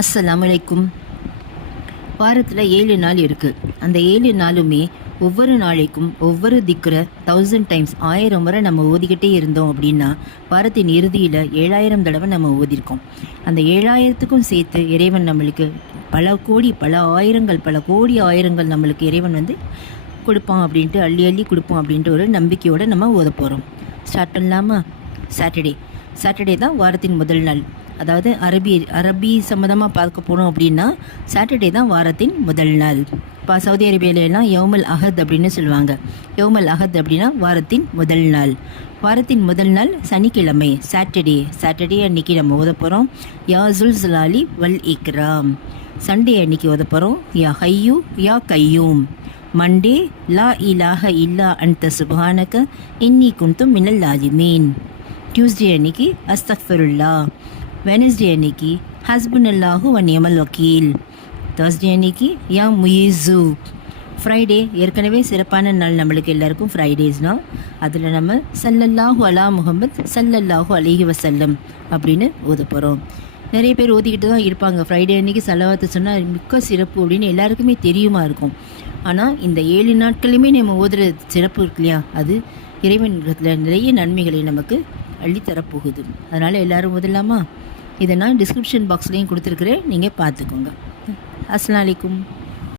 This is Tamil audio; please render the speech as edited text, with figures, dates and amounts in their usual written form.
அஸ்ஸலாமு அலைக்கும். வாரத்தில் 7 நாள் இருக்குது. அந்த 7 நாளுமே ஒவ்வொரு நாளைக்கும் ஒவ்வொரு திக்ர 1000 டைம்ஸ் 1000 முறை நம்ம ஓதிக்கிட்டே இருந்தோம் அப்படின்னா வாரத்தின் இறுதியில் 7000 தடவை நம்ம ஓதிருக்கோம். அந்த 7000த்துக்கும் சேர்த்து இறைவன் நம்மளுக்கு பல கோடி ஆயிரங்கள் நம்மளுக்கு இறைவன் கொடுப்பான் அப்படின்ட்டு அள்ளி அள்ளி கொடுப்போம் அப்படின்ட்டு ஒரு நம்பிக்கையோடு நம்ம ஓத போகிறோம். ஸ்டார்ட் பண்ணலாமா? சாட்டர்டே தான் வாரத்தின் முதல் நாள். அதாவது அரபி சம்மந்தமாக பார்க்க போனோம் அப்படின்னா சாட்டர்டே தான் வாரத்தின் முதல் நாள். இப்போ சவுதி அரேபியாவிலாம் யௌமல் அஹத் அப்படின்னு சொல்லுவாங்க. யௌமல் அஹத் அப்படின்னா வாரத்தின் முதல் நாள். வாரத்தின் முதல் நாள் சனிக்கிழமை, சாட்டர்டே அன்னைக்கு நம்ம ஓத போகிறோம் யா ஜுல் ஜலாலி வல் இக்ராம். சண்டே அன்னைக்கு ஓத போகிறோம் யா ஹையூ யா கையூம். மண்டே லா இலாஹ இல்லா அன்த சுப்ஹானக இன்னி குன்து மினல் லாலிமீன். டியூஸ்டே அன்னைக்கு அஸ்தக்ஃபிருல்லா. வெனஸ்டே அன்னைக்கு ஹஸ்புனல்லாஹு வ நியமல் வக்கீல். தேர்ஸ்டே அன்னைக்கு யா முயிசு. ஃப்ரைடே ஏற்கனவே சிறப்பான நாள் நம்மளுக்கு எல்லாருக்கும் ஃப்ரைடேஸ்னால் அதில் நம்ம சல்லல்லாஹு அலா முஹம்மத் சல்லல்லாஹு அலைஹி வசல்லம் அப்படின்னு ஓத போகிறோம். நிறைய பேர் ஓதிக்கிட்டு தான் இருப்பாங்க. ஃப்ரைடே அன்னைக்கு சலவாத்து சொன்னால் மிக்க சிறப்பு அப்படின்னு எல்லாருக்குமே தெரியுமா இருக்கும். ஆனால் இந்த 7 நாட்களுமே நம்ம ஓதுற சிறப்பு இருக்கு இல்லையா, அது இறைவனிடத்தில் நிறைய நன்மைகளை நமக்கு அள்ளித்தரப்போகுது. அதனால் எல்லோரும் ஓதலாமா? இதை நான் டிஸ்கிரிப்ஷன் பாக்ஸ்லேயும் கொடுத்துருக்குறேன், நீங்கள் பார்த்துக்கோங்க. அஸ்ஸலாமு அலைக்கும்.